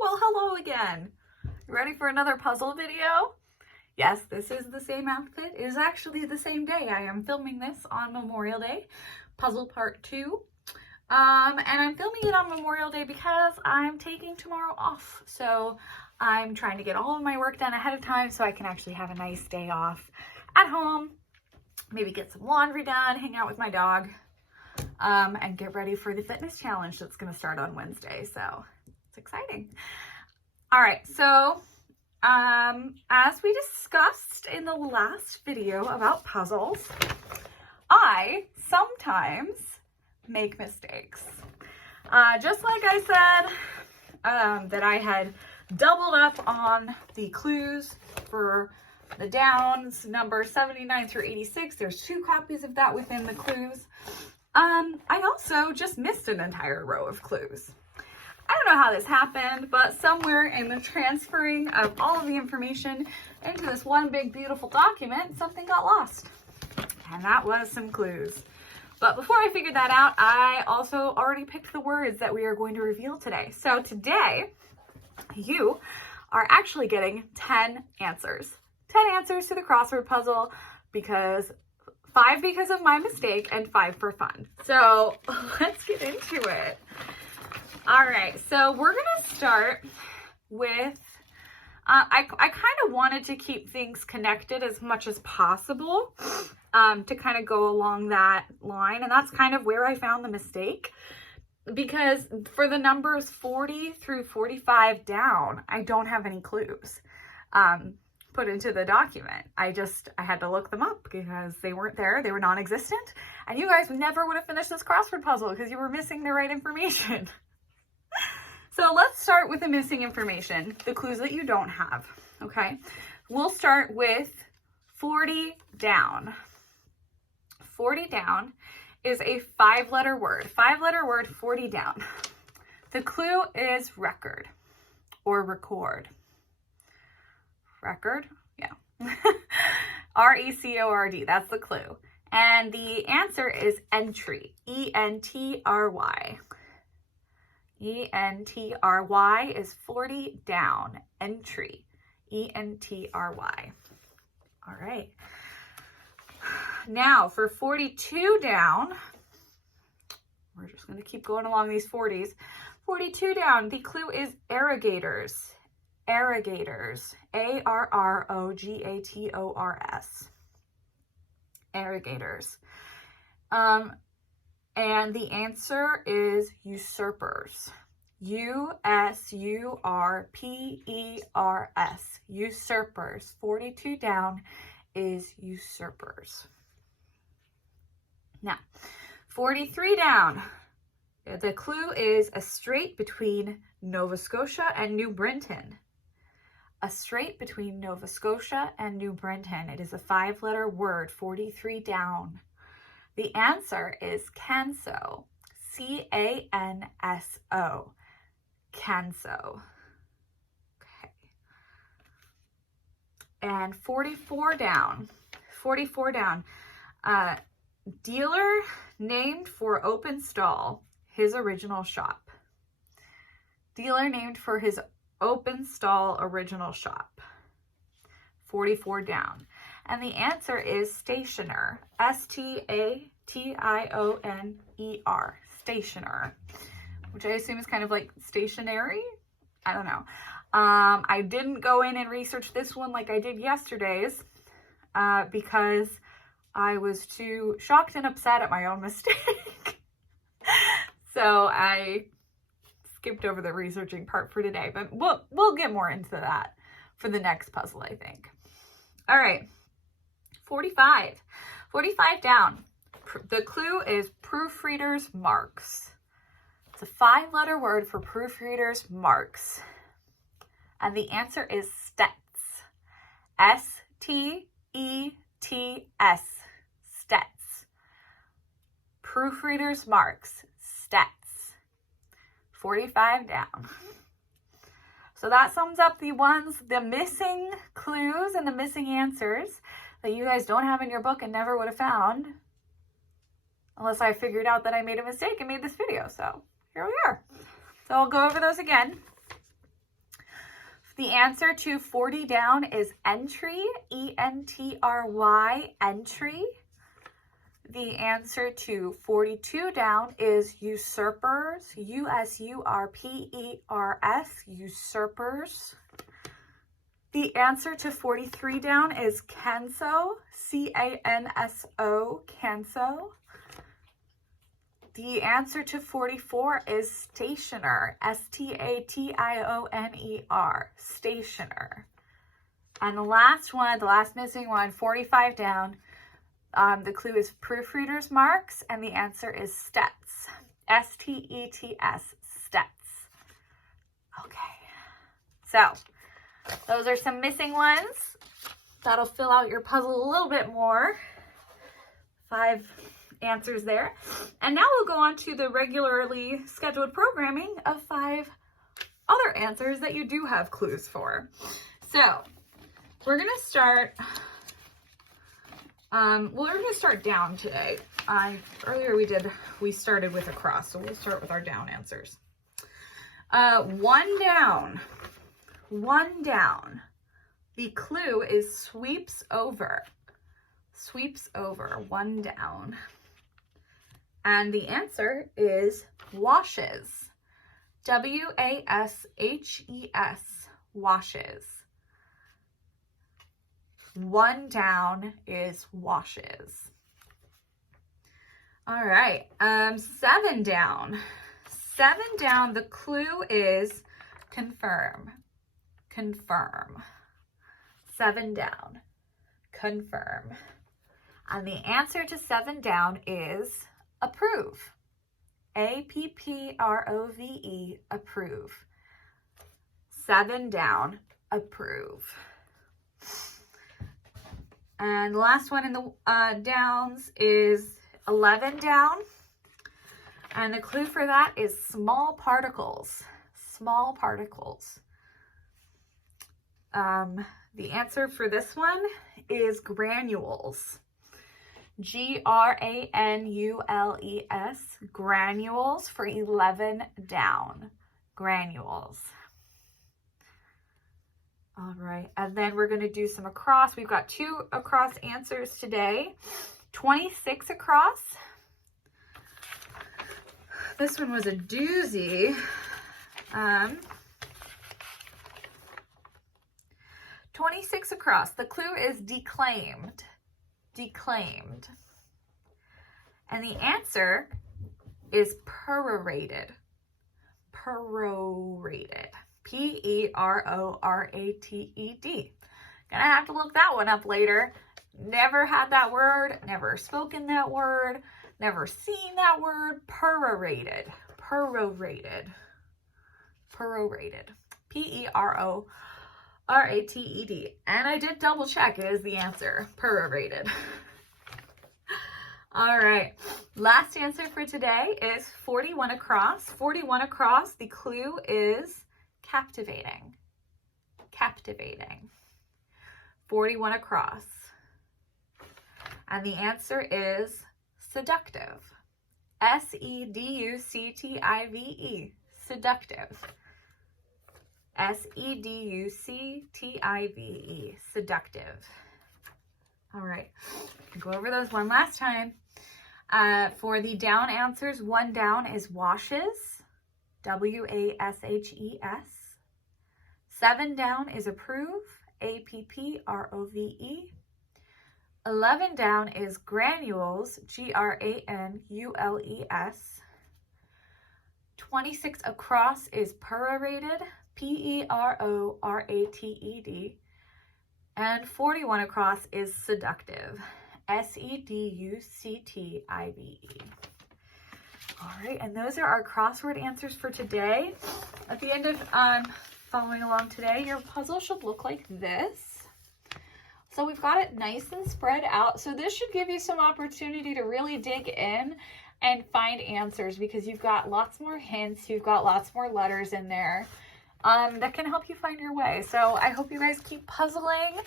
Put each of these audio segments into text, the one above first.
Well, hello again. You ready for another puzzle video? Yes, this is the same outfit. It is actually the same day. I am filming this on Memorial Day, puzzle part 2. And I'm filming it on Memorial Day because I'm taking tomorrow off. So I'm trying to get all of my work done ahead of time so I can actually have a nice day off at home. Maybe get some laundry done, hang out with my dog, and get ready for the fitness challenge that's going to start on Wednesday. So it's exciting. All right, so as we discussed in the last video about puzzles, I sometimes make mistakes. Just like I said that I had doubled up on the clues for the downs, number 79 through 86. There's 2 copies of that within the clues. I also just missed an entire row of clues. I don't know how this happened, but somewhere in the transferring of all of the information into this one big beautiful document, something got lost. And that was some clues. But before I figured that out, I also already picked the words that we are going to reveal today. So today, you are actually getting 10 answers. 10 answers to the crossword puzzle, because 5 because of my mistake and 5 for fun. So let's get into it. All right, so we're gonna start with, I kind of wanted to keep things connected as much as possible to kind of go along that line. And that's kind of where I found the mistake, because for the numbers 40 through 45 down, I don't have any clues put into the document. I had to look them up because they weren't there. They were non-existent. And you guys never would have finished this crossword puzzle because you were missing the right information. So let's start with the missing information, the clues that you don't have, okay? We'll start with 40 down. 40 down is a 5-letter word. 5-letter word, 40 down. The clue is record or record. Record? Yeah. R-E-C-O-R-D, that's the clue. And the answer is entry, E-N-T-R-Y. E-N-T-R-Y is 40 down, entry, E-N-T-R-Y. All right. Now for 42 down, we're just going to keep going along these 40s. 42 down, the clue is irrigators. Irrigators, A-R-R-O-G-A-T-O-R-S. Irrigators. And the answer is usurpers. U-S-U-R-P-E-R-S. Usurpers. 42 down is usurpers. Now, 43 down. The clue is a strait between Nova Scotia and New Britain. A strait between Nova Scotia and New Britain. It is a 5-letter word, 43 down. The answer is Canso, C-A-N-S-O, Canso. Okay. And 44 down, dealer named for open stall, his original shop. Dealer named for his open stall original shop. 44 down. And the answer is stationer, S-T-A-T-I-O-N-E-R, stationer, which I assume is kind of like stationary. I don't know. I didn't go in and research this one like I did yesterday's because I was too shocked and upset at my own mistake. So I skipped over the researching part for today, but we'll get more into that for the next puzzle, I think. All right. 45 down. The clue is proofreader's marks. It's a 5-letter word for proofreader's marks. And the answer is stets. S-T-E-T-S. Stets. Proofreader's marks. Stets. 45 down. So that sums up the missing clues and the missing answers that you guys don't have in your book and never would have found unless I figured out that I made a mistake and made this video. So here we are. So I'll go over those again. The answer to 40 down is entry, E-N-T-R-Y, entry. The answer to 42 down is usurpers, U-S-U-R-P-E-R-S, usurpers. The answer to 43 down is canso, C-A-N-S-O, canso. The answer to 44 is stationer, S-T-A-T-I-O-N-E-R, stationer. And the last one, the last missing one, 45 down, the clue is proofreader's marks, and the answer is stets, S-T-E-T-S, stets. Okay, so those are some missing ones. That'll fill out your puzzle a little bit more. 5 answers there. And now we'll go on to the regularly scheduled programming of 5 other answers that you do have clues for. So we're gonna start, we're gonna start down today. Earlier we started with across, so we'll start with our down answers. 1 down. 1 down. The clue is sweeps over. Sweeps over, 1 down. And the answer is washes. W-A-S-H-E-S, washes. 1 down is washes. All right, 7 down. 7 down, the clue is confirm. Confirm. 7 down, confirm. And the answer to 7 down is approve. A-P-P-R-O-V-E, approve. 7 down, approve. And the last one in the downs is 11 down. And the clue for that is small particles. Small particles. The answer for this one is granules. G-R-A-N-U-L-E-S, granules for 11 down. Granules. All right, and then we're going to do some across. We've got 2 across answers today. 26 across. This one was a doozy. 26 across. The clue is declaimed. Declaimed. And the answer is perorated. Perorated. P-E-R-O-R-A-T-E-D. Gonna have to look that one up later. Never had that word, never spoken that word, never seen that word. Perorated. Perorated. Perorated. P-E-R-O-R-A-T-E-D. And I did double check, it is the answer. Perorated. All right, last answer for today is 41 across. 41 across, the clue is captivating. Captivating. 41 across. And the answer is seductive. S-E-D-U-C-T-I-V-E. Seductive. S-E-D-U-C-T-I-V-E. Seductive. All right, go over those one last time. For the down answers, 1 down is washes, W-A-S-H-E-S. 7 down is approve, A-P-P-R-O-V-E. 11 down is granules, G-R-A-N-U-L-E-S. 26 across is perorated, P-E-R-O-R-A-T-E-D. And 41 across is seductive, S-E-D-U-C-T-I-V-E. All right, and those are our crossword answers for today. At the end of following along today, your puzzle should look like this. So we've got it nice and spread out. So this should give you some opportunity to really dig in and find answers, because you've got lots more hints, you've got lots more letters in there. That can help you find your way. So I hope you guys keep puzzling,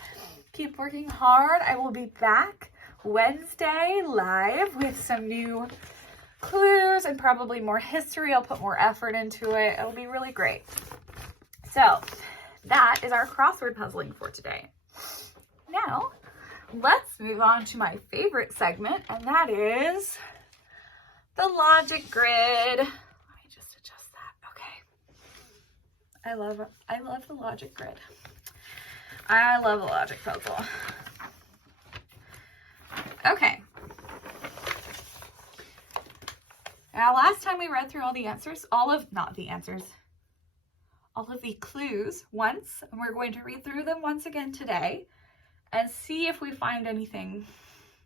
keep working hard. I will be back Wednesday live with some new clues and probably more history. I'll put more effort into it. It'll be really great. So that is our crossword puzzling for today. Now, let's move on to my favorite segment, and that is the logic grid. Let me just adjust that. Okay. I love the logic grid. I love a logic puzzle. Okay. Now, last time we read through all the answers, all of the clues once, and we're going to read through them once again today and see if we find anything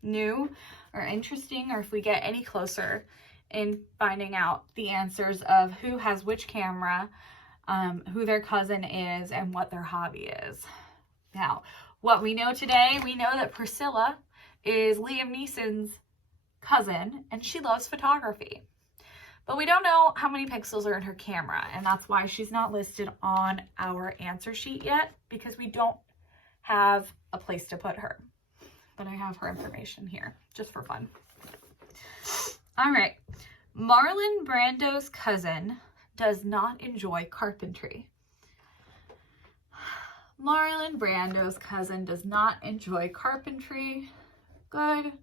new or interesting, or if we get any closer in finding out the answers of who has which camera, who their cousin is, and what their hobby is. Now, what we know today, we know that Priscilla is Liam Neeson's cousin, and she loves photography. But we don't know how many pixels are in her camera, and that's why she's not listed on our answer sheet yet, because we don't have a place to put her. But I have her information here, just for fun. All right. Marlon Brando's cousin does not enjoy carpentry. Marlon Brando's cousin does not enjoy carpentry. Good.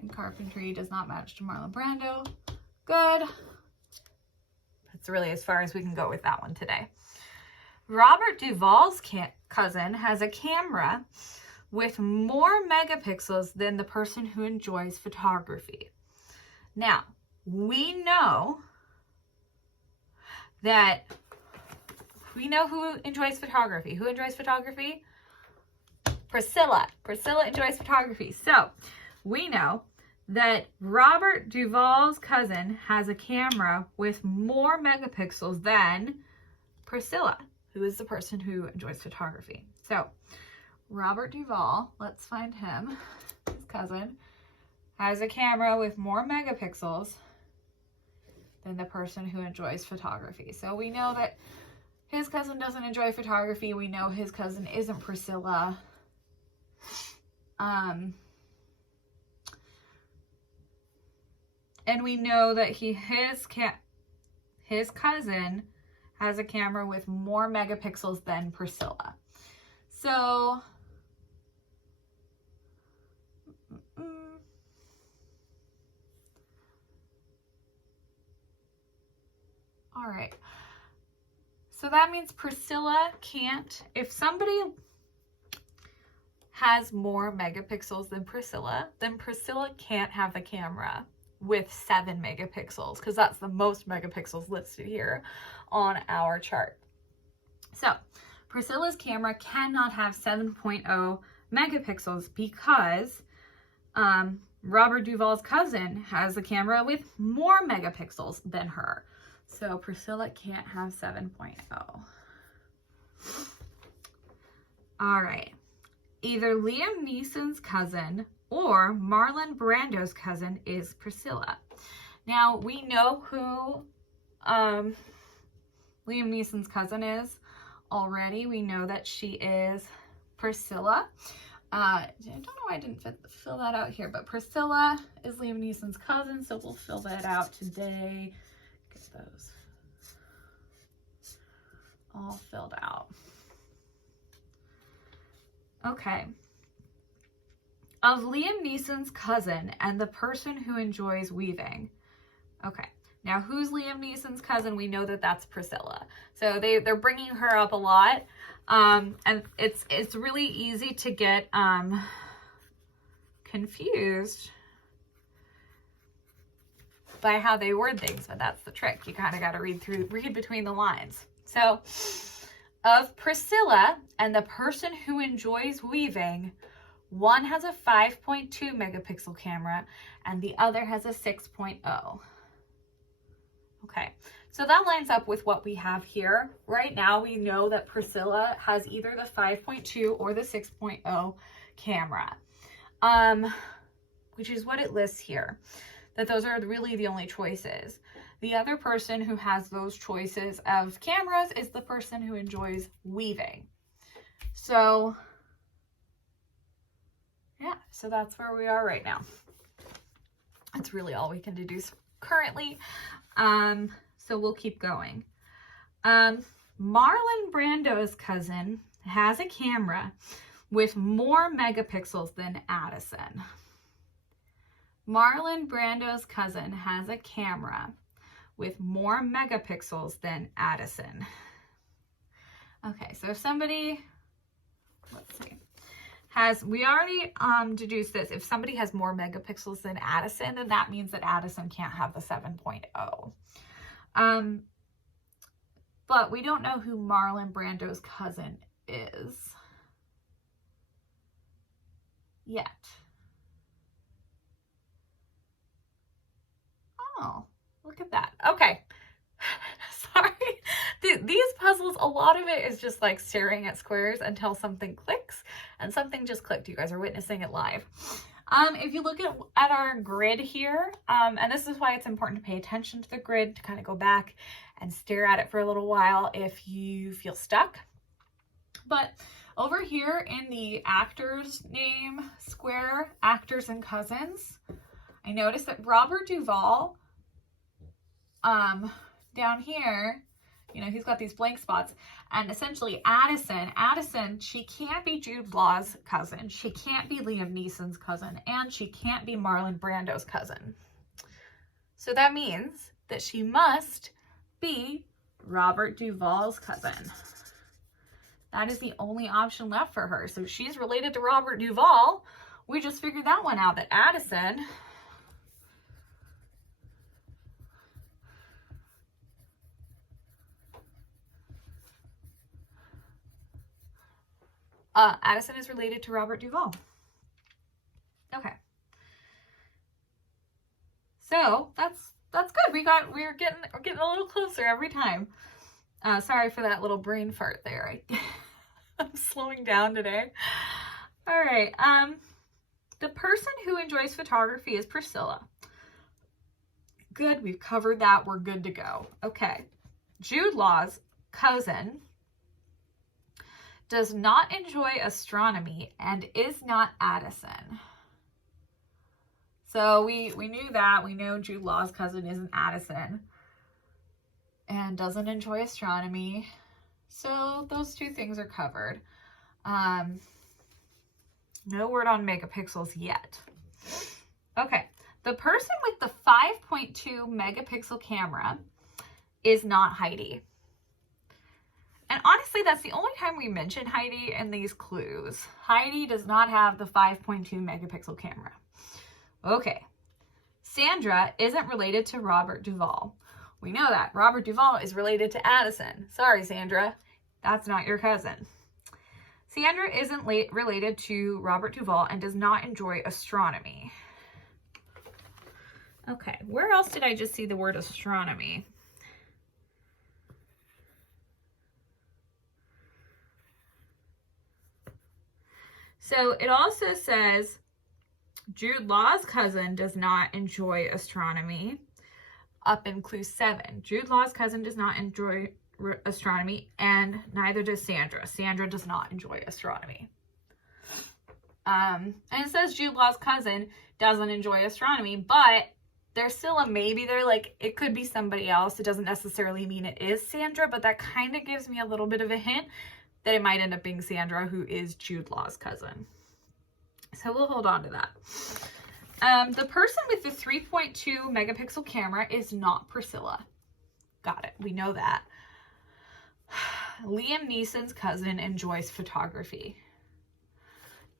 And carpentry does not match to Marlon Brando. Good. That's really as far as we can go with that one today. Robert Duvall's cousin has a camera with more megapixels than the person who enjoys photography. Now, we know who enjoys photography. Who enjoys photography? Priscilla. Priscilla enjoys photography. So, we know that Robert Duvall's cousin has a camera with more megapixels than Priscilla, who is the person who enjoys photography. So, Robert Duvall, let's find him, his cousin, has a camera with more megapixels than the person who enjoys photography. So we know that his cousin doesn't enjoy photography. We know his cousin isn't Priscilla. And we know that his cousin has a camera with more megapixels than Priscilla. So, all right. So that means Priscilla can't, if somebody has more megapixels than Priscilla, then Priscilla can't have a camera with 7 megapixels, because that's the most megapixels listed here on our chart. So Priscilla's camera cannot have 7.0 megapixels because Robert Duvall's cousin has a camera with more megapixels than her. So Priscilla can't have 7.0. All right. Either Liam Neeson's cousin or Marlon Brando's cousin is Priscilla. Now, we know who Liam Neeson's cousin is already. We know that she is Priscilla. I don't know why I didn't fill that out here, but Priscilla is Liam Neeson's cousin, so we'll fill that out today. Get those all filled out. Okay. Of Liam Neeson's cousin and the person who enjoys weaving. Okay. Now, who's Liam Neeson's cousin? We know that that's Priscilla. So they're bringing her up a lot. And it's really easy to get confused by how they word things, but that's the trick. You kind of got to read between the lines. So, of Priscilla and the person who enjoys weaving, one has a 5.2 megapixel camera and the other has a 6.0. Okay, so that lines up with what we have here. Right now, we know that Priscilla has either the 5.2 or the 6.0 camera, which is what it lists here, that those are really the only choices. The other person who has those choices of cameras is the person who enjoys weaving. So, yeah, so that's where we are right now. That's really all we can deduce currently. So we'll keep going. Marlon Brando's cousin has a camera with more megapixels than Addison. Marlon Brando's cousin has a camera with more megapixels than Addison. Okay, so if somebody, let's see, we already deduced this. If somebody has more megapixels than Addison, then that means that Addison can't have the 7.0. But we don't know who Marlon Brando's cousin is yet. Oh, look at that. Okay. Sorry. These puzzles, a lot of it is just like staring at squares until something clicks, and something just clicked. You guys are witnessing it live. If you look at our grid here, and this is why it's important to pay attention to the grid, to kind of go back and stare at it for a little while if you feel stuck. But over here in the actor's name square, actors and cousins, I noticed that Robert Duvall, down here, you know, he's got these blank spots, and essentially Addison, she can't be Jude Law's cousin, she can't be Liam Neeson's cousin, and she can't be Marlon Brando's cousin. So that means that she must be Robert Duvall's cousin. That is the only option left for her. So she's related to Robert Duvall. We just figured that one out, that Addison Addison is related to Robert Duvall. Okay. So that's good. We're getting a little closer every time. Sorry for that little brain fart there. I'm slowing down today. All right. The person who enjoys photography is Priscilla. Good. We've covered that. We're good to go. Okay. Jude Law's cousin does not enjoy astronomy and is not Addison. So we knew that. We know Jude Law's cousin isn't Addison and doesn't enjoy astronomy. So those two things are covered. No word on megapixels yet. Okay. The person with the 5.2 megapixel camera is not Heidi. And honestly, that's the only time we mention Heidi in these clues. Heidi does not have the 5.2 megapixel camera. Okay. Sandra isn't related to Robert Duvall. We know that. Robert Duvall is related to Addison. Sorry, Sandra. That's not your cousin. Sandra isn't related to Robert Duvall and does not enjoy astronomy. Okay. Where else did I just see the word astronomy? So it also says Jude Law's cousin does not enjoy astronomy up in clue 7. Jude Law's cousin does not enjoy astronomy, and neither does Sandra. Sandra does not enjoy astronomy. And it says Jude Law's cousin doesn't enjoy astronomy, but there's still a maybe there. Like, it could be somebody else. It doesn't necessarily mean it is Sandra, but that kind of gives me a little bit of a hint that it might end up being Sandra, who is Jude Law's cousin. So we'll hold on to that. The person with the 3.2 megapixel camera is not Priscilla. Got it. We know that. Liam Neeson's cousin enjoys photography.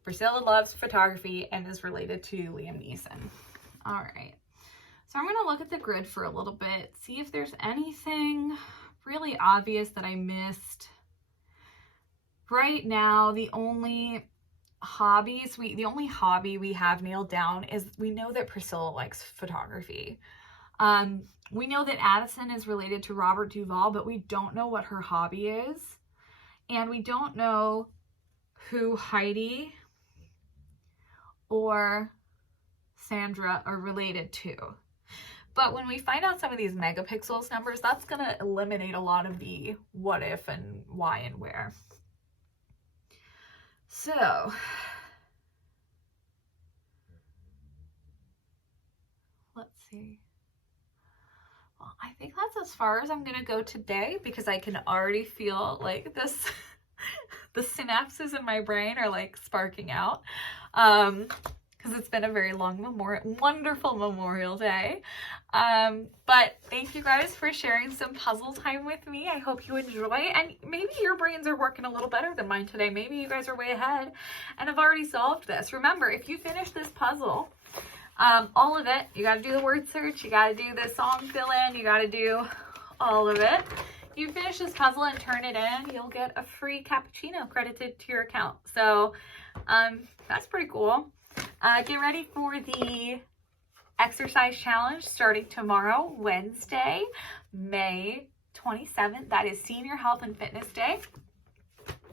Priscilla loves photography and is related to Liam Neeson. All right. So I'm going to look at the grid for a little bit, see if there's anything really obvious that I missed. Right now, the only hobby we have nailed down is we know that Priscilla likes photography. We know that Addison is related to Robert Duvall, but we don't know what her hobby is. And we don't know who Heidi or Sandra are related to. But when we find out some of these megapixels numbers, that's going to eliminate a lot of the what if and why and where. So, let's see. Well, I think that's as far as I'm gonna go today because I can already feel like this, the synapses in my brain are like sparking out. Because it's been a very long wonderful Memorial Day. But thank you guys for sharing some puzzle time with me. I hope you enjoy, and maybe your brains are working a little better than mine today. Maybe you guys are way ahead and have already solved this. Remember, if you finish this puzzle, all of it, you got to do the word search, you got to do the song fill in, you got to do all of it. You finish this puzzle and turn it in, you'll get a free cappuccino credited to your account. So that's pretty cool. Get ready for the exercise challenge starting tomorrow, Wednesday, May 27th. That is Senior Health and Fitness Day.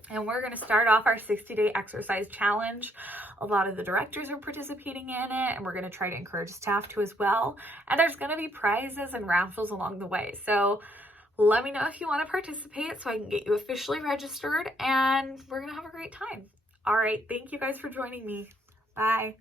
And we're going to start off our 60-day exercise challenge. A lot of the directors are participating in it, and we're going to try to encourage staff to as well. And there's going to be prizes and raffles along the way. So let me know if you want to participate so I can get you officially registered, and we're going to have a great time. All right. Thank you guys for joining me. Bye.